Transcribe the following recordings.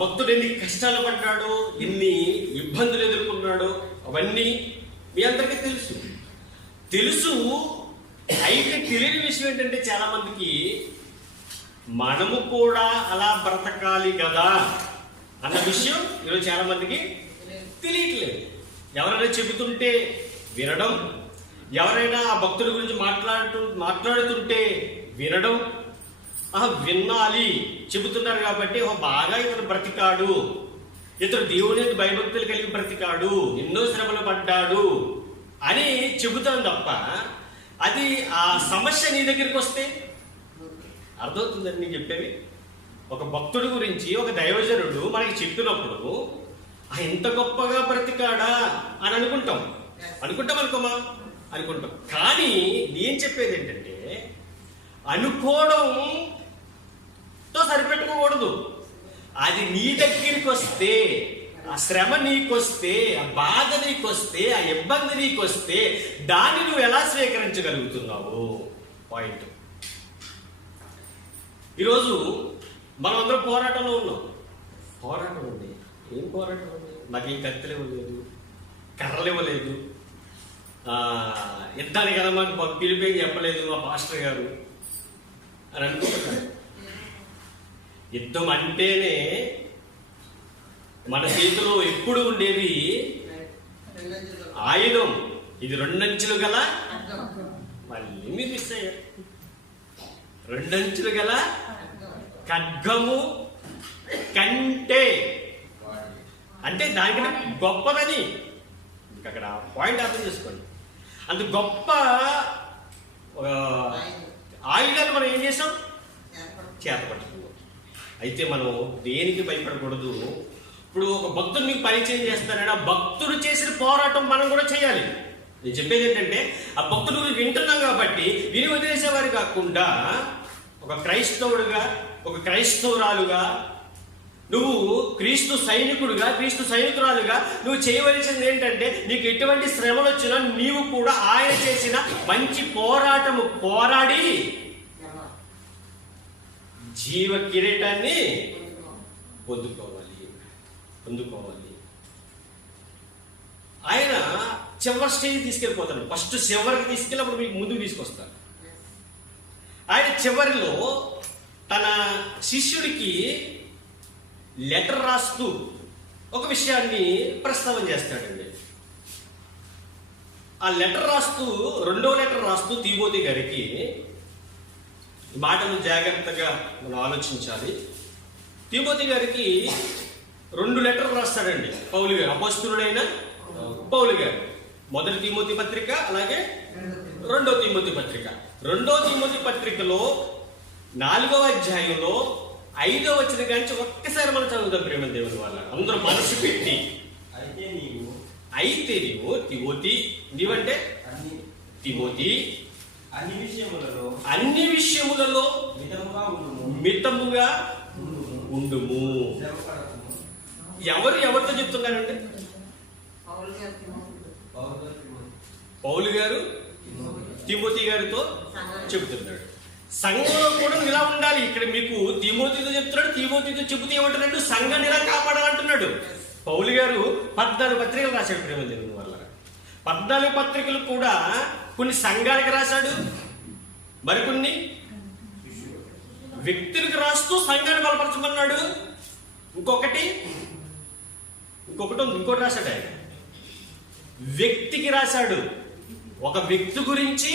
భక్తుడు ఎన్ని కష్టాలు పడ్డాడో ఎన్ని ఇబ్బందులు ఎదుర్కొన్నాడో అవన్నీ మీ అందరికీ తెలుసు. తెలుసు అయితే తెలియని విషయం ఏంటంటే చాలా మందికి మనము కూడా అలా బ్రతకాలి కదా అన్న విషయం ఈరోజు చాలా మందికి తెలియట్లేదు. ఎవరైనా చెబుతుంటే వినడం ఎవరైనా ఆ భక్తుడి గురించి మాట్లాడుతూ మాట్లాడుతుంటే వినడం ఆహా, వినాలి చెబుతున్నారు కాబట్టి ఓ బాగా ఇతను బ్రతికాడు. ఇతను దేవుని భయభక్తులు కలిగి బ్రతికాడు. ఎన్నో శ్రమలు పడ్డాడు అని చెబుతాను తప్ప అది ఆ సమస్య నీ దగ్గరికి వస్తే అర్థమవుతుందని నేను చెప్పేది? ఒక భక్తుడి గురించి ఒక దైవజనుడు మనకి చెప్పినప్పుడు ఆ ఇంత గొప్పగా బ్రతికాడా? అని అనుకుంటాం. అనుకుంటాం అనుకోమా? అనుకుంటాం. కానీ నేను చెప్పేది ఏంటంటే అనుకోవడంతో సరిపెట్టుకోకూడదు. అది నీ దగ్గరికి వస్తే ఆ శ్రమ నీకొస్తే ఆ బాధ నీకొస్తే ఆ ఇబ్బంది నీకొస్తే దాన్ని నువ్వు ఎలా స్వీకరించగలుగుతున్నావు? పాయింట్ ఈరోజు మనం అందరం పోరాటంలో ఉన్నాం. పోరాటం ఉంది. ఏం పోరాటం ఉంది? మాకేం కత్తులు ఇవ్వలేదు కర్రలు ఇవ్వలేదు ఆ, యుద్ధానికి కదా మాకు పిలిపేం చెప్పలేదు మా పాస్టర్ గారు అని అనుకుంటున్నారు యుద్ధం అంటేనే మన చేతిలో ఎప్పుడు ఉండేది? ఆయుధం. ఇది రెండంచులు గల మళ్ళీ మీరు మిస్ అయ్యారు. రెండంచులు గల ఖడ్గము కంటే అంటే దానికంటే గొప్పదని. ఇంకా అక్కడ పాయింట్ అర్థం చేసుకోండి. అంత గొప్ప ఆయుధాలు మనం ఏం చేసాం చేతపట్టుకోవచ్చు అయితే మనం దేనికి భయపడకూడదు? ఇప్పుడు ఒక భక్తుడు మీకు పరిచయం చేస్తారని ఆ భక్తుడు చేసిన పోరాటం మనం కూడా చేయాలి. నేను చెప్పేది ఏంటంటే ఆ భక్తుడు గురించి వింటున్నాం కాబట్టి విని వదిలేసేవారు కాకుండా ఒక క్రైస్తవుడుగా ఒక క్రైస్తవురాలుగా నువ్వు క్రీస్తు సైనికుడుగా క్రీస్తు సైనికురాలుగా నువ్వు చేయవలసింది ఏంటంటే నీకు ఎటువంటి శ్రమలు వచ్చినా నీవు కూడా ఆయన చేసిన మంచి పోరాటము పోరాడి జీవ కిరీటాన్ని పొందుకోవాలి పొందుకోవాలి. ఆయన చివరి స్టేజ్ తీసుకెళ్ళిపోతాడు. ఫస్ట్ చివరికి తీసుకెళ్ళినప్పుడు మీకు ముందుకు తీసుకొస్తాడు. ఆయన చివరిలో తన శిష్యుడికి లెటర్ రాస్తూ ఒక విషయాన్ని ప్రస్తావన చేస్తాడండి. ఆ లెటర్ రాస్తూ రెండో లెటర్ రాస్తూ తీబోతి గారికి మాటను మాటలు జాగ్రత్తగా మనం ఆలోచించాలి. తిరుపతి గారికి రెండు లెటర్లు రాస్తాడండి. పౌలు గారు అపస్తుడైన పౌలు గారు. మొదటి తిమోతి పత్రిక అలాగే రెండో తిమోతి పత్రిక. రెండో తిమోతి పత్రికలో నాలుగవ అధ్యాయంలో ఐదో వచ్చిన కానీ ఒక్కసారి మనం చదువుతాం ప్రేమ దేవుని వల్ల అందరూ మనసు పెట్టి. అయితే నీవు అయితే నీవు తిమోతి నీవంటే అన్ని తిమోతి. అన్ని విషయములలో అన్ని విషయములలో మితముగా ఉండుము. మితముగా ఉండుము. ఎవరు ఎవరితో చెప్తున్నారంటే. పౌలు గారు తిమోతి. గారితో చెబుతున్నాడు సంఘంలో కూడా ఇలా ఉండాలి. ఇక్కడ మీకు తీమోతితో చెప్తున్నాడు తీమోతితో చెబుతూ ఏమంటున్నాడు? సంఘం ఇలా కాపాడాలంటున్నాడు. పౌలు గారు పద్నాలుగు పత్రికలు రాశాడు ప్రేమ దేవుని వల్ల. పద్నాలుగు పత్రికలు కూడా కొన్ని సంఘాలకు రాశాడు. మరికొన్ని వ్యక్తులకు రాస్తూ సంఘాన్ని బలపరచమన్నాడు ఇంకొకటి? ఇంకొకటి ఉంది, ఇంకోటి రాశాడు ఆయన. వ్యక్తికి రాశాడు. ఒక వ్యక్తి గురించి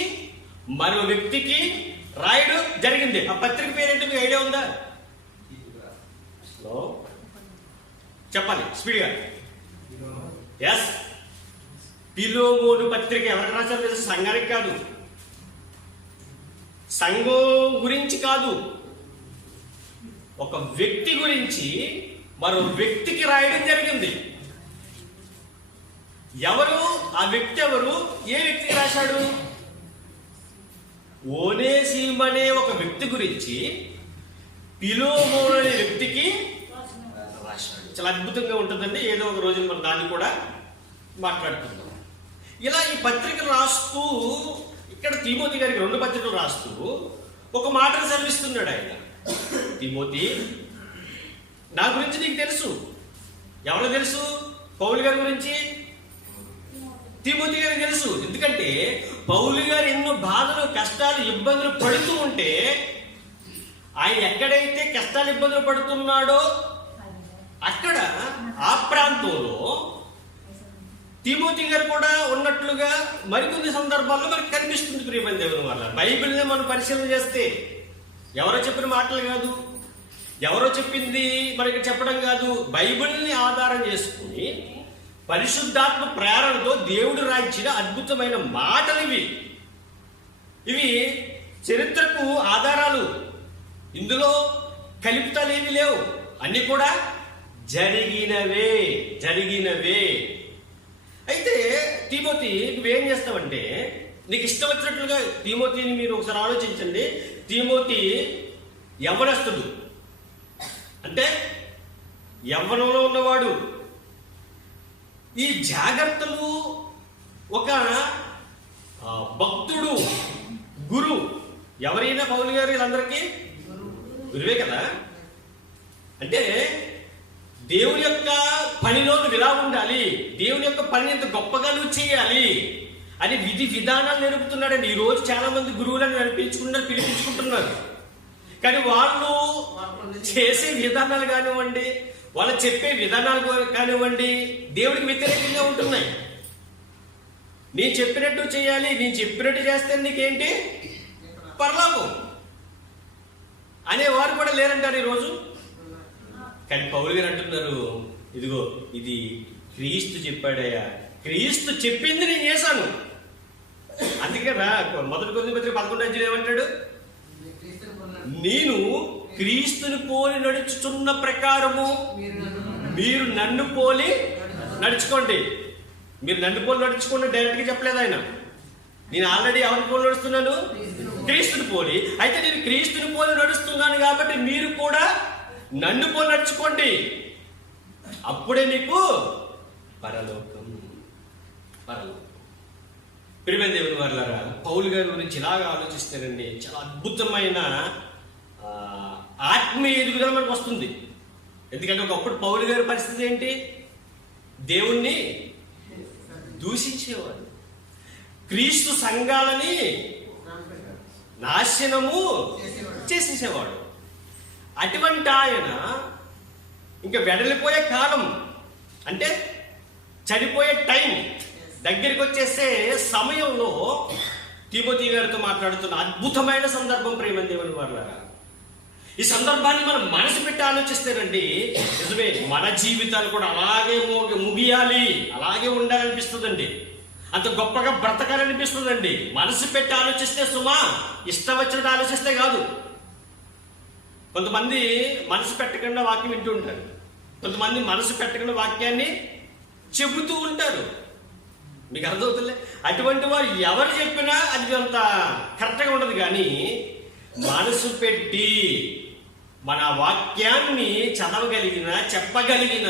మరో వ్యక్తికి రాయడు జరిగింది. ఆ పత్రిక పేరేంటి? మీకు ఐడియా ఉందా. No? చెప్పాలి. స్పీడ్గా ఎస్ పిలోమోను పత్రిక ఎవరికి రాశారు తెలుసు? సంఘానికి కాదు. సంఘం గురించి కాదు. ఒక వ్యక్తి గురించి మరో వ్యక్తికి రాయడం జరిగింది. ఎవరు? ఆ వ్యక్తి ఎవరు? ఏ వ్యక్తికి రాశాడు? ఓనేసీమ్ అనే ఒక వ్యక్తి గురించి పిలోమో అనే వ్యక్తికి చాలా అద్భుతంగా ఉంటుందండి. ఏదో ఒక రోజు మనం దాన్ని కూడా మాట్లాడుకుందాం. ఇలా ఈ పత్రికలు రాస్తూ ఇక్కడ తిమోతి గారికి రెండు పత్రికలు రాస్తూ ఒక మాటను చదివిస్తున్నాడు ఆయన. తిమోతి నా గురించి నీకు తెలుసు. ఎవరు తెలుసు? పౌలు గారి గురించి? తిమోతి గారికి తెలుసు. ఎందుకంటే పౌలు గారు ఎన్నో బాధలు కష్టాలు ఇబ్బందులు పడుతూ ఉంటే ఆయన ఎక్కడైతే కష్టాలు ఇబ్బందులు పడుతున్నాడో అక్కడ ఆ ప్రాంతంలో తిమోతి గారు కూడా ఉన్నట్లుగా మరికొన్ని సందర్భాల్లో మనకు కనిపిస్తుంది ప్రియమైన దేవుని వల్ల బైబిల్ని మనం పరిశీలన చేస్తే ఎవరో చెప్పిన మాటలు కాదు ఎవరో చెప్పింది మనకి చెప్పడం కాదు. బైబిల్ని ఆధారం చేసుకుని పరిశుద్ధాత్మ ప్రేరణతో దేవుడు రాయించిన అద్భుతమైన మాటలు ఇవి ఇవి చరిత్రకు ఆధారాలు. ఇందులో కలుపుతాలు ఏమీ లేవు. అన్ని కూడా జరిగినవే జరిగినవే. అయితే తిమోతి నువ్వేం చేస్తావంటే నీకు ఇష్టం వచ్చినట్లుగా తిమోతిని మీరు ఒకసారి ఆలోచించండి. తిమోతి యవనస్తుడు అంటే యవ్వనంలో ఉన్నవాడు. ఈ జాగ్రత్తలు ఒక భక్తుడు గురు ఎవరైనా పౌలు గారు వీళ్ళందరికీ? గురువే కదా? అంటే దేవుని యొక్క పనిలో నువ్వు ఇలా ఉండాలి దేవుని యొక్క పని ఎంత గొప్పగా నువ్వు చేయాలి అని విధి విధానాలు నేర్పుతున్నాడండి. ఈ రోజు చాలా మంది గురువులను నడిపించుకుంటున్నారు పిలిపించుకుంటున్నారు. కానీ వాళ్ళు చేసే విధానాలు కానివ్వండి వాళ్ళు చెప్పే విధానాలు కానివ్వండి దేవుడికి వ్యతిరేకంగా ఉంటున్నాయి. నేను చెప్పినట్టు చేయాలి నేను చెప్పినట్టు చేస్తే నీకేంటి? పరలోకం. అనేవారు కూడా లేరంటారు ఈరోజు. కానీ పౌలు గారు అంటున్నారు ఇదిగో ఇది క్రీస్తు చెప్పాడయ్యా. క్రీస్తు చెప్పింది నేను చేశాను. అందుకే రా మొదటి కొద్ది పత్రిక పదకొండు అధ్యాయం ఏమంటాడు? నేను క్రీస్తుని పోలి నడుచుచున్న ప్రకారము మీరు నన్ను పోలి నడుచుకోండి. మీరు నన్ను పోలి నడుచుకోండి డైరెక్ట్గా చెప్పలేదు ఆయన. నేను ఆల్రెడీ ఎవరిని పోలి నడుస్తున్నాను? క్రీస్తుని పోలి. అయితే నేను క్రీస్తుని పోలి నడుస్తున్నాను కాబట్టి మీరు కూడా నన్ను పోలి నడుచుకోండి. అప్పుడే నీకు పరలోకం పరలోకం. ప్రియమైన దేవుని వర్లరా పౌలు గారి గురించి ఇలాగా ఆలోచిస్తారండి చాలా అద్భుతమైన ఆ, ఆత్మీయ ఎదుగుదల మనకు వస్తుంది. ఎందుకంటే ఒకప్పుడు పౌలు గారి పరిస్థితి ఏంటి? దేవుణ్ణి దూషించేవాడు. క్రీస్తు సంఘాలని నాశనము చేసేసేవాడు. అటువంటి ఆయన ఇంకా వెడలిపోయే కాలం అంటే చనిపోయే టైం దగ్గరికి వచ్చేసే సమయంలో తిమోతి గారితో మాట్లాడుతున్న అద్భుతమైన సందర్భం ప్రేమ దేవుని వాళ్ళారా ఈ సందర్భాన్ని మనం మనసు పెట్టి ఆలోచిస్తేనండి నిజమే మన జీవితాలు కూడా అలాగే ముగియాలి. అలాగే ఉండాలనిపిస్తుందండి. అంత గొప్పగా బ్రతకాలనిపిస్తుందండి. మనసు పెట్టి ఆలోచిస్తే సుమా ఇష్టం వచ్చినట్టు ఆలోచిస్తే కాదు. కొంతమంది మనసు పెట్టకుండా వాక్యం వింటూ ఉంటారు. కొంతమంది మనసు పెట్టకుండా వాక్యాన్ని చెబుతూ ఉంటారు. మీకు అర్థమవుతుందిలే అటువంటి వారు ఎవరు చెప్పినా అది అంత కరెక్ట్గా ఉండదు. కానీ మనసు పెట్టి మన వాక్యాన్ని చదవగలిగిన చెప్పగలిగిన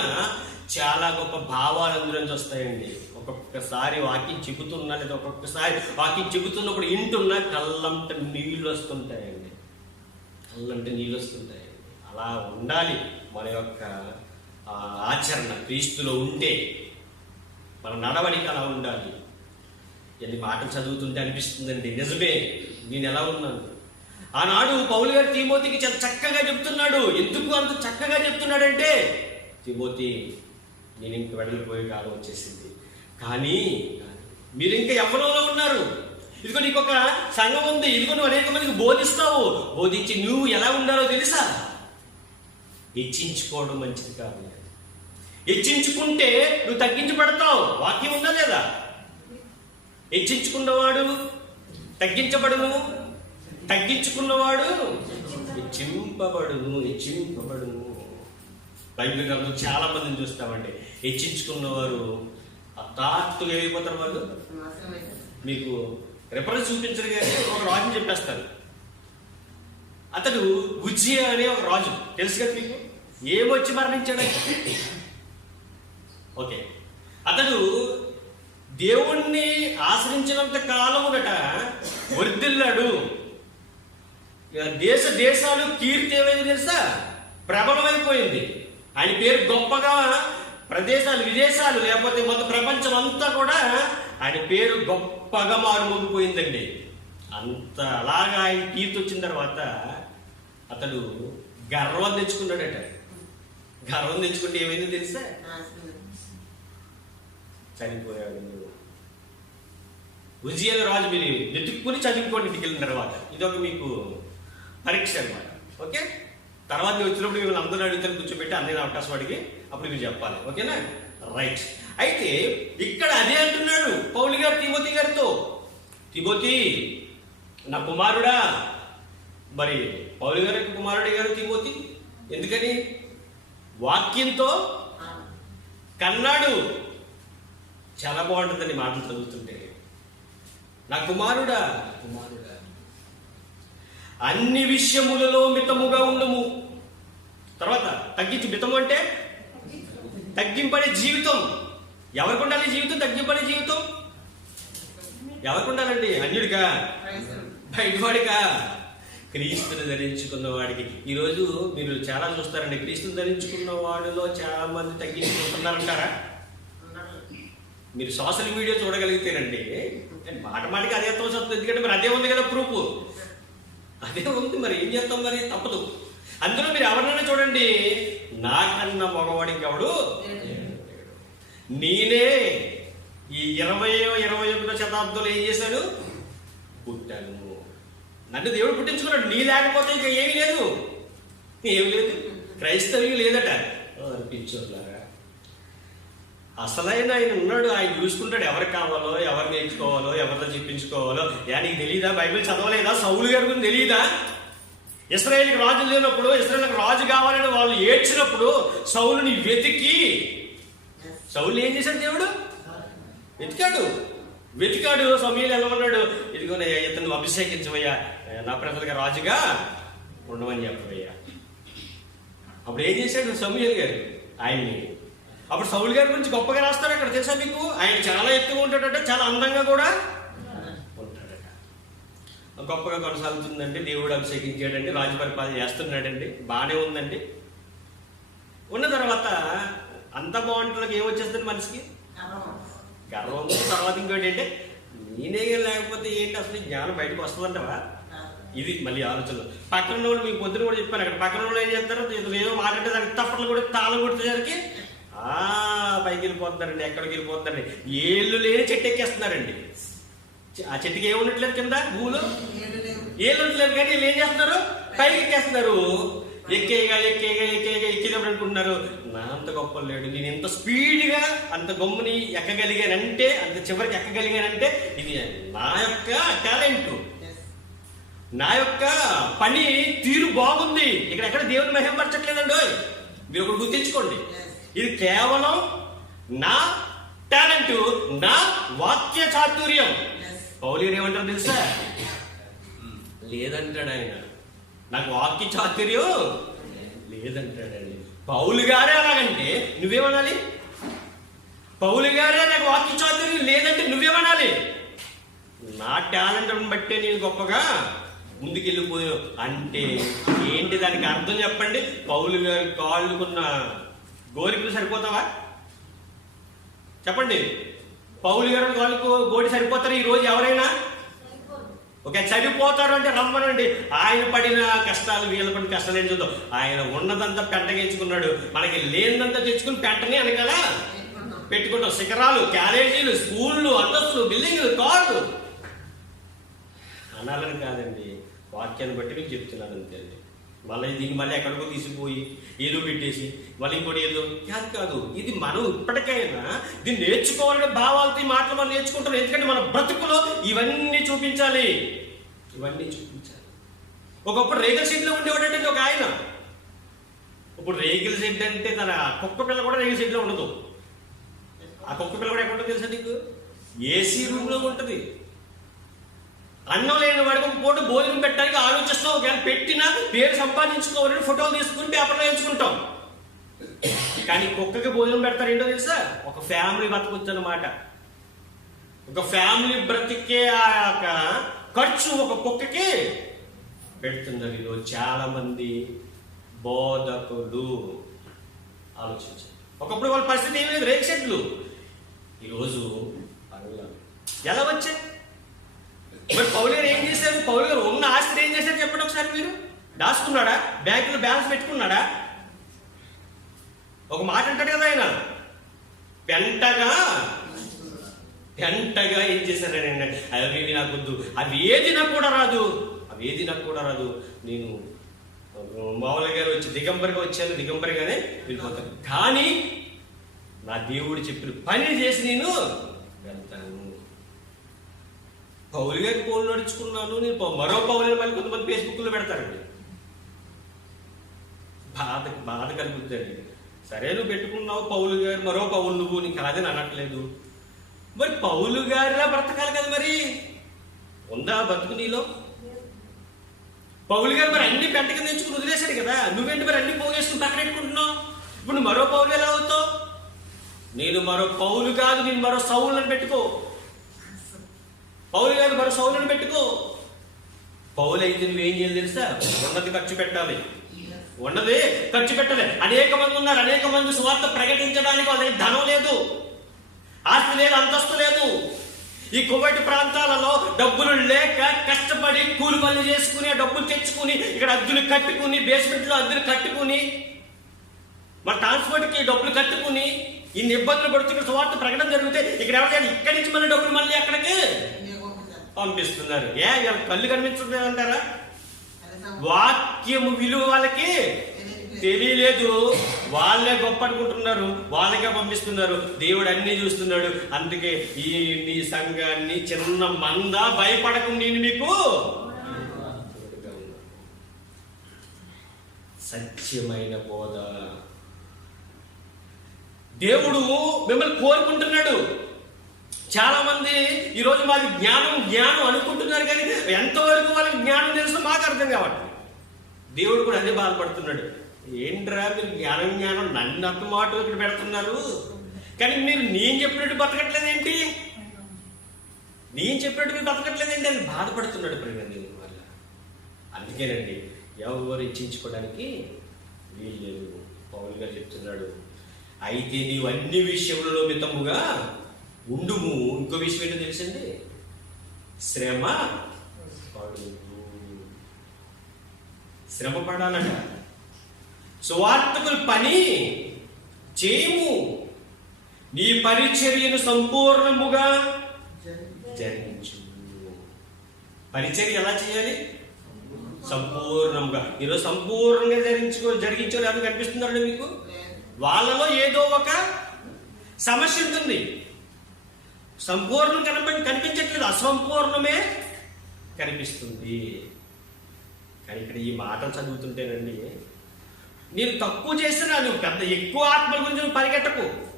చాలా గొప్ప భావాలు అందులోంచి వస్తాయండి. ఒక్కొక్కసారి వాక్యం చెబుతున్నా లేదా ఒక్కొక్కసారి వాక్యం చెబుతున్నప్పుడు ఇంటున్నా కళ్ళంట నీళ్ళు వస్తుంటాయండి. కళ్ళంట నీళ్ళు వస్తుంటాయండి. అలా ఉండాలి మన యొక్క ఆచరణ. క్రీస్తులో ఉంటే మన నడవడిక అలా ఉండాలి. ఎన్ని మాటలు చదువుతుంటే అనిపిస్తుందండి. నిజమే నేను ఎలా ఉన్నాను? ఆనాడు పౌలు గారు తిమోతికి చాలా చక్కగా చెప్తున్నాడు. ఎందుకు అంత చక్కగా చెప్తున్నాడంటే తిమోతి నేను ఇంక వెళ్ళిపోయే కాలం వచ్చేసింది. కానీ మీరు ఇంకా ఎవరిలో ఉన్నారు. ఇదిగో నీకు ఒక సంఘం ఉంది. ఇదిగో నువ్వు అనేక మందికి బోధిస్తావు. బోధించి నువ్వు ఎలా ఉండాలో తెలుసా? హెచ్చించుకోవడం మంచిది కాదు. హెచ్చించుకుంటే నువ్వు తగ్గించబడతావు వాక్యం ఉందా లేదా? హెచ్చించుకున్నవాడు తగ్గించబడును. తగ్గించుకున్నవాడు హెచ్చింపబడును హెచ్చింపబడును. బైబిల్ గ్రంథం చాలా మందిని చూస్తామండి. హెచ్చించుకున్నవారు హఠాత్తుగా వెళ్ళిపోతారు వాళ్ళు. మీకు రిఫరెన్స్ చూపించరు కానీ ఒక రాజుని చెప్పేస్తారు. అతడు ఉజ్జి అనే ఒక రాజు. తెలుసు కదా మీకు? ఏమొచ్చి మరణించాడు? ఓకే. అతడు దేవుణ్ణి ఆశ్రయించినంత కాలమునట వర్దిల్లాడు దేశ దేశాలు కీర్తి ఏమైంది తెలుసా? ప్రబలమైపోయింది. ఆయన పేరు గొప్పగా ప్రదేశాలు విదేశాలు లేకపోతే మొత్తం ప్రపంచం అంతా కూడా ఆయన పేరు గొప్పగా మారుమోగిపోయిందండి అంత అలాగా ఆయన కీర్తి వచ్చిన తర్వాత అతడు గర్వం తెచ్చుకున్నాడట. గర్వం తెచ్చుకుంటే ఏమైందో తెలుసా? చనిపోయాడు. ఉజియల్ రాజు మీరు వెతుక్కుని చదువుకోండి ఇంటికి వెళ్ళిన తర్వాత. ఇదొక మీకు పరీక్ష అనమాట ఓకే? తర్వాత వచ్చినప్పుడు మిమ్మల్ని అందరూ అడుగుతాను కూర్చోబెట్టి అన్ని అవకాశం అడిగి అప్పుడు మీరు చెప్పాలి. ఓకేనా? రైట్. అయితే ఇక్కడ అదే అంటున్నాడు పౌలి గారు తిమోతి గారితో. తిమోతి నా కుమారుడా. మరి పౌలి గారి కుమారుడే గారు తిమోతి? ఎందుకని? వాక్యంతో కన్నాడు. చాలా బాగుంటుందండి మాటలు చదువుతుంటే. నా కుమారుడా. కుమారుడా. అన్ని విషయములలో మితముగా ఉండము. తర్వాత తగ్గించి. మితము అంటే? తగ్గింపడే జీవితం. ఎవరికి ఉండాలి జీవితం? తగ్గింపడే జీవితం? ఎవరికి ఉండాలండి అన్యుడికా? బయటవాడికా? క్రీస్తుని ధరించుకున్న వాడికి. ఈరోజు మీరు చాలా చూస్తారండి. క్రీస్తుని ధరించుకున్న వాడిలో చాలా మంది తగ్గించుకుంటున్నారంటారా? మీరు సోషల్ మీడియా చూడగలిగితేనండి. మాట మాటికి అదే తోచొస్తుంది ఎందుకంటే మరి అదే ఉంది కదా ప్రూఫ్. అదే ఉంది మరి ఏం చేస్తాం మరి? తప్పదు. అందులో మీరు ఎవరినైనా చూడండి. నాకన్నా మగవాడికి ఎవడు నేనే. ఈ ఇరవయో ఇరవై ఒకటో శతాబ్దంలో ఏం చేశాను పుట్టాను. నన్ను దేవుడు పుట్టించుకున్నాడు. నీ లేకపోతే ఇంకా ఏమీ లేదు. ఏమి లేదు. క్రైస్తవ్యం లేదట. అనిపించోట్లాగా అసలైన ఆయన ఉన్నాడు ఆయన చూసుకుంటాడు ఎవరు కావాలో ఎవరు నేర్చుకోవాలో ఎవరితో చెప్పించుకోవాలో. యా తెలియదా బైబిల్ చదవలేదా? సౌలు గారి గురించి తెలియదా ఇస్రాయేల్కి రాజు లేనప్పుడు ఇస్రాయేల్కి రాజు కావాలని వాళ్ళు ఏడ్చినప్పుడు సౌలుని వెతికి. సౌలు ఏం చేశాడు దేవుడు? వెతికాడు. వెతికాడు. సమీలు ఎలా ఉన్నాడు? ఇదిగో ఇతను అభిషేకించవయ్యా. నా ప్రజలుగా రాజుగా ఉండమని చెప్పవయ్యా. అప్పుడు ఏం చేశాడు సమీల్ గారు? ఆయన్ని అప్పుడు సౌలు గారి గురించి గొప్పగా రాస్తారు అక్కడ తెలుసా మీకు? ఆయన చాలా ఎత్తుగా ఉంటాడట చాలా అందంగా కూడా ఉంటాడట. గొప్పగా కొనసాగుతుందండి దేవుడు అభిషేకించాడండి రాజు పరిపాలన చేస్తున్నాడండి బాగానే ఉందండి. ఉన్న తర్వాత అంత బాగుంటుంది ఏమొచ్చేస్తుంది మనిషికి గర్వం తర్వాత ఇంకోటి అంటే నేనే లేకపోతే ఏంటి అసలు జ్ఞానం బయటకు వస్తుందంటవా? ఇది మళ్ళీ ఆలోచన పక్కన వాళ్ళు మీకు పొద్దున కూడా చెప్పాను అక్కడ. పక్కన వాళ్ళు ఏం చేస్తారు? ఏదో మాట్లాడే దానికి తప్పట్లు కూడా తాళం కొట్టేసరికి ఆ పైకి వెళ్ళిపోతున్నారండి ఎక్కడికి వెళ్ళిపోతున్నారండి. ఏళ్ళు లేని చెట్టు ఎక్కేస్తున్నారండి. ఆ చెట్టుకి ఏముండట్లేదు కింద? భూములు ఏళ్ళు ఉండట్లేదు కానీ వీళ్ళు ఏం చేస్తున్నారు? పైకి ఎక్కేస్తున్నారు. ఎక్కేగా ఎక్కేగా ఎక్కేగా ఎక్కేటప్పుడు అనుకుంటున్నారు. నా అంత గొప్ప లేడు. నేను ఎంత స్పీడ్గా అంత గమ్ముని ఎక్కగలిగానంటే అంత చివరికి ఎక్కగలిగానంటే ఇది నా యొక్క టాలెంట్. నా యొక్క పని తీరు బాగుంది. ఇక్కడ ఎక్కడ దేవుని మహిమపరచట్లేదండి మీరు ఒకటి గుర్తించుకోండి. ఇది కేవలం నా టాలెంట్ నా వాక్య చాతుర్యం. పౌలీరు ఏమంటారు తెలుసా? లేదంటాడు ఆయన. నాకు వాక్య చాతుర్యం లేదంటాడండి పౌలు గారే అలాగంటే నువ్వేమనాలి? పౌలు గారే నాకు వాక్య చాతుర్యం లేదంటే నువ్వేమనాలి? నా టాలెంట్ బట్టే నేను గొప్పగా ముందుకెళ్ళిపోయావు అంటే ఏంటి దానికి అర్థం చెప్పండి? పౌలు గారి కాళ్ళుకున్న గోరికలు సరిపోతావా? చెప్పండి. పౌలు గారు వాళ్ళకు గోడి సరిపోతారు ఈ రోజు ఎవరైనా? ఓకే చనిపోతారు అంటే రమ్మనండి. ఆయన పడిన కష్టాలు వీళ్ళ పడిన కష్టాలు ఏం చూద్దాం. ఆయన ఉన్నదంతా పెంటగించుకున్నాడు మనకి లేనిదంతా తెచ్చుకుని పెంటనే వెనకాల పెట్టుకుంటాం. శిఖరాలు క్యారేజీలు స్కూళ్ళు అంతస్తులు బిల్డింగ్లు కార్లు అనాలని కాదండి. వాక్యాన్ని బట్టి మీకు చెప్తున్నాను అంతే మళ్ళీ దీన్ని మళ్ళీ ఎక్కడికో తీసుకుపోయి ఏదో పెట్టేసి మళ్ళీ ఇంకోటి ఏదో కాదు కాదు. ఇది మనం ఇప్పటికైనా దీన్ని నేర్చుకోవాలనే భావాలతో ఈ మాటలు మనం నేర్చుకుంటాం ఎందుకంటే మన బ్రతుకులో ఇవన్నీ చూపించాలి. ఇవన్నీ చూపించాలి. ఒకప్పుడు రేగల షెడ్లో ఉండేవాడంటే ఒక ఆయన. ఇప్పుడు రేగిల షెడ్ అంటే తన కుక్క పిల్ల కూడా రేగిల షెడ్లో ఉండదు. ఆ కుక్క పిల్ల కూడా ఎక్కడ తెలుసా నీకు? ఏసీ రూమ్లో ఉంటుంది. అన్నం లేని వాడికి ఒక పూట భోజనం పెట్టడానికి ఆలోచిస్తాం ఒకవేళ పెట్టినా పేరు సంపాదించుకోవాలని ఫోటోలు తీసుకుని పేపర్లో ఎంచుకుంటాం కానీ కుక్కకి భోజనం పెడతారు ఏంటో తెలుసా? ఒక ఫ్యామిలీ బతకొచ్చు అన్నమాట ఒక ఫ్యామిలీ బ్రతికే ఆ యొక్క ఖర్చు ఒక కుక్కకి పెడుతున్నారు ఈరోజు చాలా మంది బోధకులు ఆలోచించారు. ఒకప్పుడు వాళ్ళ పరిస్థితి ఏమీ లేదు రేక్ షెడ్లు. ఈరోజు ఎలా వచ్చాయి? మరి పౌలు గారు ఏం చేశారు? పౌలు గారు ఉన్న ఆస్తి ఏం చేశారు? చెప్పండి ఒకసారి మీరు. దాచుకున్నాడా? బ్యాంకులో బ్యాలెన్స్ పెట్టుకున్నాడా? ఒక మాట అంటాడు కదా ఆయన. పెంటగా పెంటగా ఏం చేశారని అవి నాకు వద్దు. అవి ఏది నాకు కూడా రాదు. అవి ఏది నాకు కూడా రాదు. నేను మామూలుగా గారు వచ్చి దిగంబరిగా వచ్చాను. దిగంబరిగానే వెళ్ళిపోతాను. కానీ నా దేవుడు చెప్పిన పని చేసి నేను పౌలు గారి పౌలు నడుచుకున్నాను నేను మరో పౌలు మళ్ళీ కొంతమంది ఫేస్బుక్లో పెడతారండి. బాధ బాధ కలుగుతుంది సరే నువ్వు పెట్టుకున్నావు పౌలు గారు మరో పౌలు నువ్వు నీకు కాదని అనట్లేదు. మరి పౌలు గారిలా బ్రతకాలి కదా మరి? ఉందా బతుకు నీలో? పౌలు గారు మరి అన్ని పెంట కింద ఎంచుకుని వదిలేశాడు కదా. నువ్వేంటి మరి అన్ని పోగేసుకుని పక్కన పెట్టుకుంటున్నావు? ఇప్పుడు మరో పౌలు ఎలా అవుతావు? నేను మరో పౌలు కాదు నేను మరో సౌలను పెట్టుకో. పౌలు కాదు మరో సౌలను పెట్టుకో. పౌలు అయితే నువ్వేం చేయాలి తెలుసా? ఉన్నది ఖర్చు పెట్టాలి. ఉన్నది ఖర్చు పెట్టలే. అనేక మంది ఉన్నారు. అనేక మంది సువార్త ప్రకటించడానికి వాళ్ళకి ధనం లేదు. ఆస్తి లేదు అంతస్తు లేదు. ఈ కువైట్ ప్రాంతాలలో డబ్బులు లేక కష్టపడి కూలి పనులు చేసుకుని ఆ డబ్బులు తెచ్చుకుని ఇక్కడ అద్దెలు కట్టుకుని బేస్మెంట్లో అద్దెలు కట్టుకుని మన ట్రాన్స్పోర్ట్కి డబ్బులు కట్టుకుని ఇన్ని ఇబ్బందులు పడుతున్న సువార్త ప్రకటన జరిగితే ఇక్కడ ఎవరికైనా ఇక్కడి నుంచి మన డబ్బులు పంపిస్తున్నారు. ఏ కళ్ళు కనిపించలేదు అంటారా వాక్యము విలువ వాళ్ళకి తెలియలేదు. వాళ్ళే గొప్ప అనుకుంటున్నారు వాళ్ళకే పంపిస్తున్నారు. దేవుడు అన్ని చూస్తున్నాడు. అందుకే ఈ మీ సంఘాన్ని చిన్న మంద భయపడకు నేను మీకు. సత్యమైన బోధ. దేవుడు మిమ్మల్ని కోరుకుంటున్నాడు. చాలా మంది ఈరోజు మాది జ్ఞానం జ్ఞానం అనుకుంటున్నారు కానీ ఎంతవరకు వాళ్ళకి జ్ఞానం తెలుసు మాకు అర్థం కావట్లేదు. దేవుడు కూడా అదే బాధపడుతున్నాడు. ఏంట్రా మీరు జ్ఞానం జ్ఞానం? నన్ను అంత మాట ఇక్కడ పెడుతున్నారు. కానీ మీరు నేను చెప్పినట్టు బతకట్లేదు ఏంటి? నేను చెప్పినట్టు మీరు బతకట్లేదు ఏంటి? అని బాధపడుతున్నాడు ప్రేమ దేవుని వల్ల. అందుకేనండి ఎవరు ఇచ్చించుకోవడానికి వీల్లేదు. పౌల్ గారు చెప్తున్నాడు అయితే నీవు అన్ని విషయములలో మితముగా ఉండుము ఇంకో విషయం ఏంటో తెలుసండి శ్రమ పడు శ్రమ పడాలట. సువార్తకుల పని చేయము. నీ పరిచర్యను సంపూర్ణముగా జరిగించు పరిచర్య ఎలా చేయాలి? సంపూర్ణంగా ఈరోజు సంపూర్ణంగా జరిగించుకో జరిగించో అని కనిపిస్తున్నారండి మీకు? వాళ్ళలో ఏదో ఒక సమస్య ఉంటుంది. సంపూర్ణం కనప కనిపించట్లేదు. అసంపూర్ణమే కనిపిస్తుంది. కానీ ఇక్కడ ఈ మాటలు చదువుతుంటేనండి నేను తక్కువ చేసినా నువ్వు పెద్ద ఎక్కువ ఆత్మల గురించి నువ్వు పరిగెట్టకు.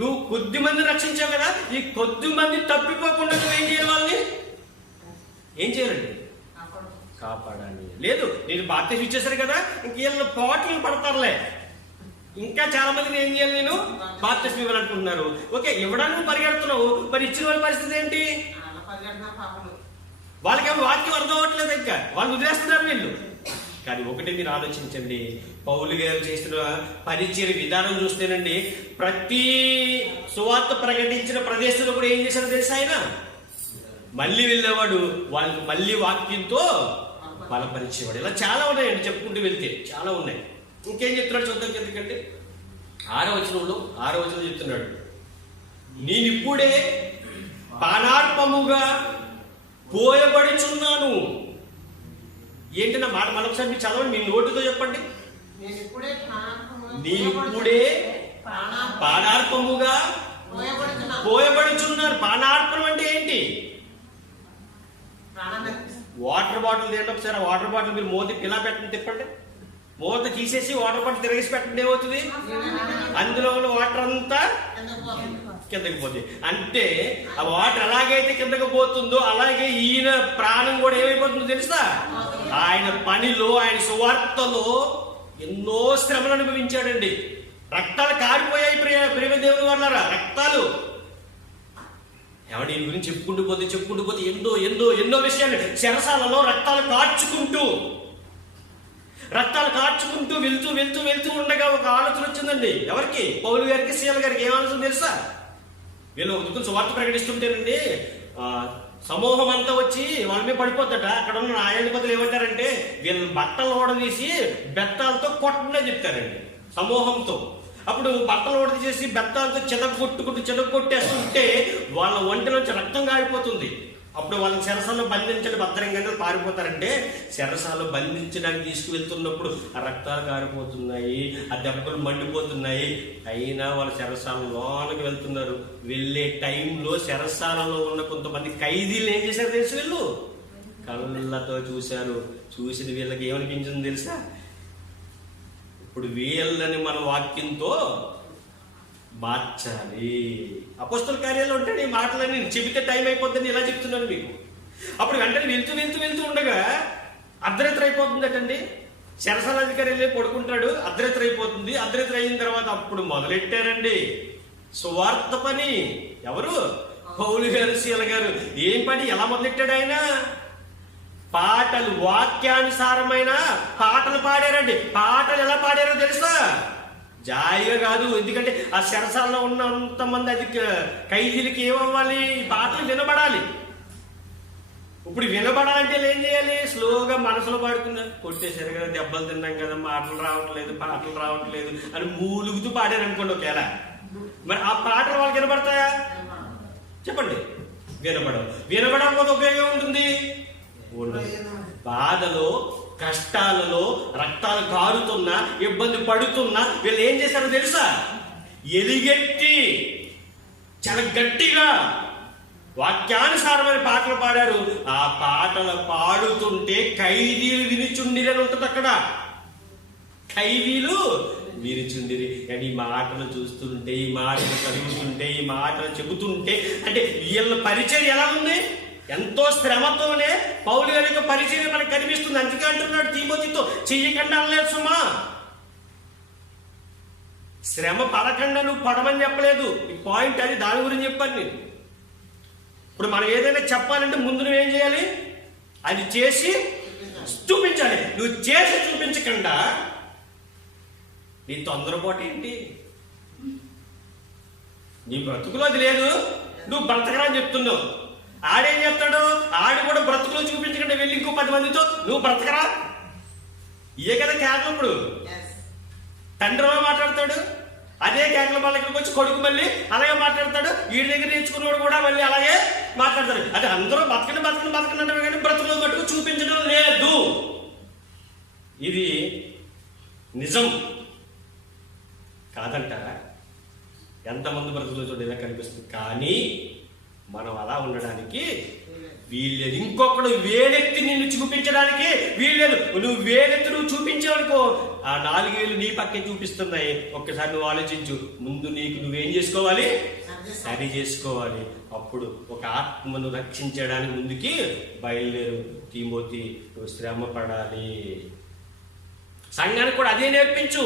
నువ్వు కొద్ది మంది రక్షించావు కదా. ఈ కొద్ది మంది తప్పిపోకుండా నువ్వు ఏం చేయాలి వాళ్ళని? ఏం చేయాలండి? కాపాడాలి. లేదు నేను బాప్తీసం ఇచ్చేసారు కదా. ఇంక వీళ్ళు పోట్లు పడతారులే. ఇంకా చాలా మందిని ఏం చేయాలి నేను? బాప్తీసం ఇవ్వాలనుకుంటున్నారు. ఓకే ఇవ్వడానికి పరిగెడుతున్నావు? మరి ఇచ్చిన వాళ్ళ పరిస్థితి ఏంటి? వాళ్ళకేమో వాక్యం అర్థం అవ్వట్లేదు ఇంకా. వాళ్ళు వదిలేస్తున్నారు వీళ్ళు. కానీ ఒకటి మీరు ఆలోచించండి. పౌలు గారు చేసిన పరిచయ విధానం చూస్తేనండి ప్రతి సువార్త ప్రకటించిన ప్రదేశంలో కూడా ఏం చేశారో తెలుసా ఆయన? మళ్ళీ వెళ్ళేవాడు. వాళ్ళకి మళ్ళీ వాక్యంతో బలపరిచేవాడు ఇలా చాలా ఉన్నాయండి చెప్పుకుంటూ వెళ్తే. చాలా ఉన్నాయి. ఇంకేం చెప్తున్నాడు చూద్దాం ఎందుకంటే ఆరో వచనంలో ఆరో వచనం చెప్తున్నాడు. నేను ఇప్పుడే బాణాత్మముగా పోయబడుచున్నాను. ఏంటి నా మాట మరొకసారి మీరు చదవండి మీ నోటితో చెప్పండి. నేను ఇప్పుడే నేను ఇప్పుడే బాణార్పముగా పోయబడుచున్నాను. బాణార్పణం అంటే ఏంటి? వాటర్ బాటిల్ తీయండి ఒకసారి వాటర్ బాటిల్ మీరు మూత ఇలా పెట్టండి తిప్పండి. మూత తీసేసి వాటర్ పట్టు తిరిగేసి పెట్టండి ఏమవుతుంది? అందులో ఉన్న వాటర్ అంతా కిందకి పోతుంది. అంటే ఆ వాటర్ ఎలాగైతే కిందకి పోతుందో అలాగే ఈయన ప్రాణం కూడా ఏమైపోతుందో తెలుసా? ఆయన పనిలో ఆయన సువార్తలో ఎన్నో శ్రమలు అనుభవించాడండి. రక్తాలు కారిపోయాయి ప్రియ ప్రేమ దేవుని వాళ్ళరా రక్తాలు. ఎవడి గురించి చెప్పుకుంటూ పోతే చెప్పుకుంటూ పోతే ఎన్నో ఎన్నో ఎన్నో విషయాలు. చెరసాలలో రక్తాలు కార్చుకుంటూ రక్తాలు కార్చుకుంటూ వెళ్తూ వెళ్తూ వెళ్తూ ఉండగా ఒక ఆలోచన వచ్చిందండి. ఎవరికి? పౌలు గారికి సీల గారికి ఏం ఆలోచన తెలుసా? వీళ్ళు ఒక దిక్కున సువార్త ప్రకటిస్తుంటేనండి సమూహం అంతా వచ్చి వాళ్ళ మీద పడిపోద్దట. అక్కడ ఉన్న న్యాయాధిపతులు ఏమంటారంటే వీళ్ళని బట్టలు ఓడదీసి బెత్తాలతో కొట్టనే చెప్తారండి సమూహంతో. అప్పుడు బట్టలు ఓడదీసేసి బెత్తాలతో చెదగొట్టుకుంటూ చెదగొట్టేస్తుంటే వాళ్ళ ఒంటిలోంచి రక్తం కారిపోతుంది అప్పుడు వాళ్ళని చెరసాల్లో బంధించడం భద్రంగా పారిపోతారంటే చెరసాల్లో బంధించడానికి తీసుకువెళ్తున్నప్పుడు ఆ రక్తాలు కారిపోతున్నాయి ఆ దెబ్బలు మండిపోతున్నాయి. అయినా వాళ్ళ చెరసాల లోనకి వెళ్తున్నారు. వెళ్ళే టైంలో చెరసాలలో ఉన్న కొంతమంది ఖైదీలు ఏం చేశారు తెలుసు వీళ్ళు? కళ్ళతో చూశారు. చూసిన వీళ్ళకి ఏమనిపించింది తెలుసా? ఇప్పుడు వీళ్ళని మన వాక్యంతో మార్చాలి. అపోస్తుల కార్యాలు ఉంటే ఈ మాటలన్నీ చెబితే టైం అయిపోద్దని ఇలా చెప్తున్నాను మీకు? అప్పుడు వెంటనే వెళ్తూ వెళ్తూ వెళ్తూ ఉండగా అర్ధరాత్రి అయిపోతుందటండి. చెరసాల అధికారి వెళ్ళి పడుకుంటాడు అర్ధరాత్రి అయిపోతుంది. అర్ధరాత్రి అయిన తర్వాత అప్పుడు మొదలెట్టారండి? సువార్త పని. ఎవరు? పౌలు గారు శీల గారు. ఏం పని? ఎలా మొదలెట్టాడు ఆయన? పాటలు వాక్యానుసారమైన పాటలు పాడారండి. పాటలు ఎలా పాడారో తెలుసా? జాయిగా కాదు. ఎందుకంటే ఆ శరసాల్లో ఉన్న అంతమంది అది ఖైదీలకి ఏమవ్వాలి పాటలు వినబడాలి. ఇప్పుడు వినబడాలంటే ఏం చేయాలి? స్లోగా మనసులో పాడుకున్నారు కొట్టేశారు కదా దెబ్బలు తిన్నాం కదా మాటలు రావట్లేదు పాటలు రావట్లేదు అని మూలుగుతూ పాడారు అనుకోండి ఒకవేళ మరి ఆ పాటలు వాళ్ళకి వినబడతాయా? చెప్పండి. వినబడవు. వినబడకపోతే ఉపయోగం ఉంటుంది బాధలో కష్టాలలో రక్తాలు కారుతున్నా ఇబ్బంది పడుతున్నా వీళ్ళు ఏం చేశారో తెలుసా? ఎలిగెట్టి చాలా గట్టిగా వాక్యానుసారమైన పాటలు పాడారు. ఆ పాటలు పాడుతుంటే ఖైదీలు వినిచుండిరని ఉంటుంది అక్కడ. ఖైదీలు విరిచుండిరి కానీ ఈ మాటలు చూస్తుంటే ఈ మాటలు చదువుతుంటే ఈ మాటలు చెబుతుంటే అంటే వీళ్ళ పరిచయం ఎలా ఉంది? ఎంతో శ్రమతోనే పౌలు గారి యొక్క పరిచయం మనకు కనిపిస్తుంది. అందుకే అంటున్నాడు తీమోతితో చెయ్యకుండా అనలేదు సుమా. శ్రమ పడకుండా నువ్వు పడమని చెప్పలేదు. ఈ పాయింట్ అది దాని గురించి చెప్పాను నేను. ఇప్పుడు మనం ఏదైనా చెప్పాలంటే ముందు నువ్వేం చేయాలి? అది చేసి చూపించాలి. నువ్వు చేసి చూపించకుండా నీ తొందరపాటు ఏంటి? నీ బ్రతుకులో అది లేదు. నువ్వు బ్రతకరా అని చెప్తున్నావు. ఆడేం చెప్తాడు ఆడు కూడా బ్రతుకులో చూపించకుండా వెళ్ళి ఇంకో పది మందితో నువ్వు బ్రతకరా? ఏ కదా కేకలు ఇప్పుడు? తండ్రిలో మాట్లాడతాడు? అదే కేకల వాళ్ళకి వచ్చి కొడుకు మళ్ళీ అలాగే మాట్లాడతాడు. వీడి దగ్గర నేర్చుకున్నవాడు కూడా మళ్ళీ అలాగే మాట్లాడతాడు. అది అందరూ బతకండి బతకండి బతకండి అంటే కానీ బ్రతుకులో మట్టుకు చూపించడం లేదు. ఇది నిజం. కాదంటారా? ఎంతమంది బ్రతుకులో చూడ ఇలా కనిపిస్తుంది. కానీ మనం అలా ఉండడానికి వీల్లేదు ఇంకొకడు వేలెత్తి నిన్ను చూపించడానికి వీల్లేదు నువ్వు వేలెత్తి నువ్వు చూపించావనుకో ఆ నాలుగు వేలు నీ పక్కే చూపిస్తున్నాయి. ఒక్కసారి నువ్వు ఆలోచించు. ముందు నీకు నువ్వేం చేసుకోవాలి? సరి చేసుకోవాలి. అప్పుడు ఒక ఆత్మను రక్షించడానికి ముందుకి బయలుదేరు తీమోతి. నువ్వు శ్రమ పడాలి సంఘానికి కూడా అదే నేర్పించు.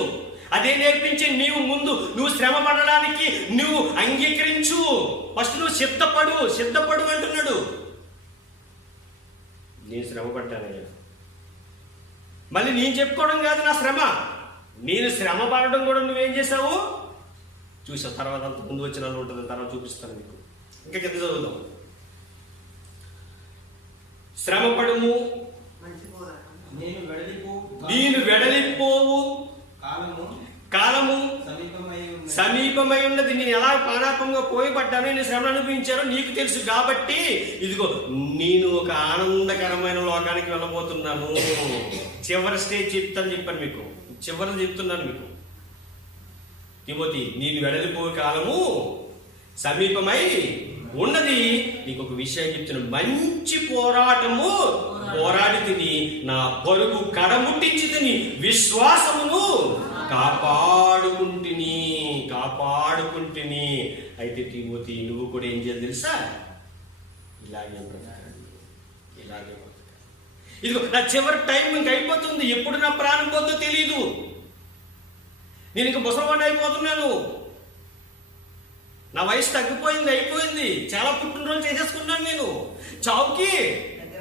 అదే నేర్పించి నీవు ముందు నువ్వు శ్రమ పడడానికి నువ్వు అంగీకరించు. ఫస్ట్ నువ్వు సిద్ధపడు సిద్ధపడు అంటున్నాడు. నేను శ్రమ పడ్డానయ్యా మళ్ళీ నేను చెప్పుకోవడం కాదు నా శ్రమ. నేను శ్రమ పడడం కూడా నువ్వేం చేసావు చూసావు తర్వాత అంత ముందు వచ్చిన ఉంటుంది తర్వాత చూపిస్తాను మీకు ఇంకా కింద చదువుదాం. శ్రమ పడుము నేను వెడలిపోవు. కాలము సమీపమై ఉన్నది. నేను ఎలా పానాపంగా పోయి పడ్డాను నేను శ్రమ అనుభవించానో నీకు తెలుసు కాబట్టి ఇదిగో నేను ఒక ఆనందకరమైన లోకానికి వెళ్ళబోతున్నాను. చివరి స్టేజ్ చెప్తాను చెప్పాను మీకు. చివరి చెప్తున్నాను మీకు. తిమోతి నేను వెడలిపోయే కాలము సమీపమై ఉన్నది. నీకు ఒక విషయం చెప్తున్నా. మంచి పోరాటము పోరాడి తిని నా పరుగు కడముట్టించి తిని విశ్వాసమును కాపాడుకుంటుని కాపాడుకుంటుని. అయితే తిమోతి నువ్వు కూడా ఏం చేయాలి తెలుసా? ఇలాగే బ్రతకాలి. ఇలాగే బ్రతకాలి. ఇదిగో నా చివరి టైం ఇంక అయిపోతుంది. ఎప్పుడు నా ప్రాణం పోతుందో తెలియదు నేను ఇంక ముసలివాడిని అయిపోతున్నాను. నా వయసు తగ్గిపోయింది అయిపోయింది. చాలా పుట్టినరోజు చేసేసుకున్నాను నేను. చావుకి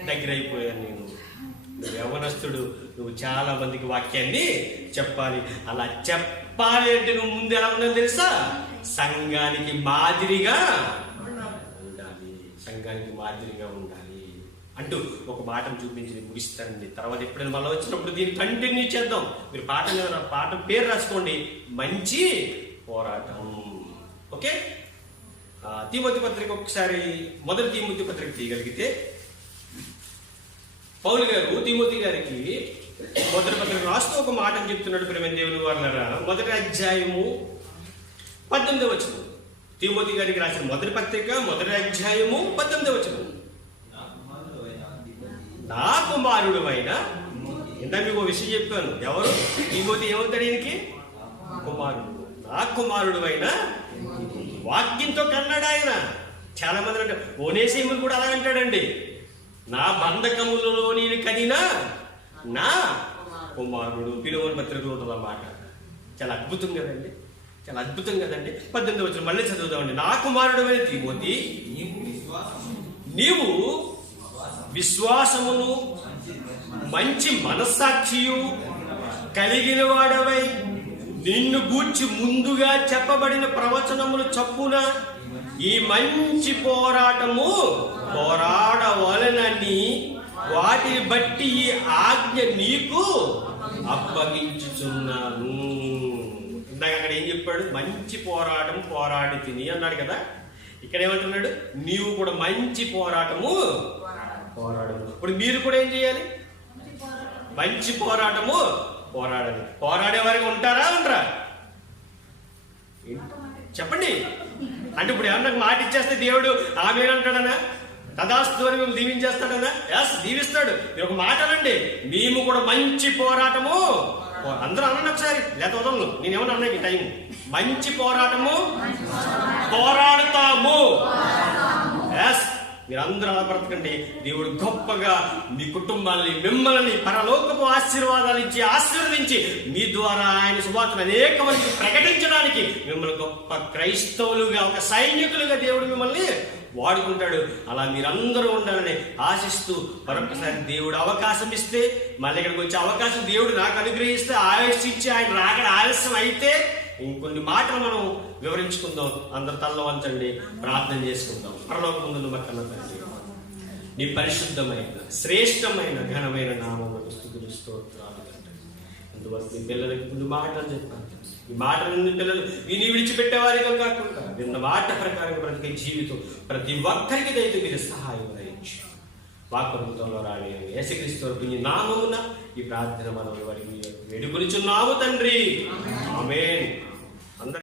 దగ్గర అయిపోయాను నేను యవనస్తుడు. నువ్వు చాలా మందికి వాక్యాన్ని చెప్పాలి. అలా చెప్పాలి అంటే నువ్వు ముందు ఎలా ఉన్నదో తెలుసా? సంఘానికి మాదిరిగా ఉండాలి. సంఘానికి మాదిరిగా ఉండాలి అంటూ ఒక పాఠం చూపించి ముగిస్తానండి. తర్వాత ఎప్పుడైనా మళ్ళీ వచ్చినప్పుడు దీన్ని కంటిన్యూ చేద్దాం. మీరు పాఠం మీద పాఠం పాట పేరు రాసుకోండి. మంచి పోరాటం. ఓకే? ఆ, పత్రిక ఒకసారి మొదటి తిమోతి పత్రిక తీయగలిగితే పౌలు గారు తిమోతి గారికి మొదటి పత్రిక రాస్తూ ఒక మాటను చెప్తున్నాడు ప్రేమ దేవుని వారులారా మొదటి అధ్యాయము పద్దెనిమిది వచ్చిన తిరుమతి గారికి రాసిన మొదటి పత్రిక మొదటి అధ్యాయము పద్దెనిమిది వచ్చిన నా కుమారుడు అయిన ఇంత మీకు ఒక విషయం చెప్పాను ఎవరు? తిరుమతి ఏమవుతాడు ఈయనకి? కుమారుడు. నా కుమారుడు అయిన వాక్యంతో కన్నాడు ఆయన. చాలా మంది అంటే ఓనేసీములు కూడా అలా అంటాడండి నా బంధకములలో నేను కనినా నా కుమారుడు. పిలువని పత్రికలో ఉంటుంది అన్నమాట చాలా అద్భుతం కదండి. చాలా అద్భుతం కదండి. పద్దెనిమిది వచ్చిన మళ్ళీ చదువుదామండి. నా కుమారుడు అయిన తిమోతి నీవు విశ్వాసమును మంచి మనస్సాక్షియు కలిగిన వాడవై. నిన్ను గూర్చి ముందుగా చెప్పబడిన ప్రవచనములు చప్పున ఈ మంచి పోరాటము పోరాడవలనని వాటిని బట్టి ఈ ఆజ్ఞ నీకు అప్పగించుచున్నాను. ఇందాక అక్కడ ఏం చెప్పాడు? మంచి పోరాటం పోరాడి తిని అన్నాడు కదా. ఇక్కడ ఏమంటున్నాడు? నీవు కూడా మంచి పోరాటము పోరాడము ఇప్పుడు మీరు కూడా ఏం చేయాలి? మంచి పోరాటము పోరాడాలి పోరాడే వారికి ఉంటారా ఉండరా? చెప్పండి. అంటే ఇప్పుడు ఏమన్నా మాట ఇచ్చేస్తే దేవుడు ఆమె అంటాడనా తదాస్తు అని మేము దీవించేస్తాడనా దీవిస్తాడు. మీరు ఒక మాట అనండి మేము కూడా మంచి పోరాటము అందరూ అనండి ఒకసారి. లేక వదలను. నేనేమన్నా అన్నా ఈ టైం మంచి పోరాటము పోరాడతాము. యాస్ మీరందరూ అలా బ్రతకండి. దేవుడు గొప్పగా మీ కుటుంబాన్ని మిమ్మల్ని పరలోకపు ఆశీర్వాదాలు ఇచ్చి ఆశీర్వదించి మీ ద్వారా ఆయన శుభార్తను అనేక మందికి ప్రకటించడానికి మిమ్మల్ని గొప్ప క్రైస్తవులుగా ఒక సైనికులుగా దేవుడు మిమ్మల్ని వాడుకుంటాడు. అలా మీరందరూ ఉండాలని ఆశిస్తూ మరొకసారి దేవుడు అవకాశం ఇస్తే మళ్ళీ ఇక్కడికి వచ్చే అవకాశం దేవుడు నాకు అనుగ్రహిస్తే ఆయుష్ ఇచ్చి ఆయన రాకడ ఆలస్యం అయితే ఇంకొన్ని మాటలు మనం వివరించుకుందాం. అందరు తల్ల వంచండి. ప్రార్థన చేసుకుందాం. పరలోకముందు ముందు మక్కన్న తండ్రి నీ పరిశుద్ధమైన శ్రేష్టమైన ఘనమైన నామములకు స్థుతులు స్తోత్రాలు. తండ్రి అందువల్ల మీ పిల్లలకి కొన్ని మాటలు చెప్పాను ఈ మాటలను పిల్లలు విని విడిచిపెట్టేవారిగా కాకుండా విన్న మాట ప్రకారం బ్రతికే జీవితం ప్రతి ఒక్కరికి దయతో మీరు సహాయం దయచ్చు వాక్యంలో రాని యేసుక్రీస్తు నీ నామమున ఈ ప్రార్థన మనం వారికి వేడుకొనిచున్నాము తండ్రి. ఆమేన్.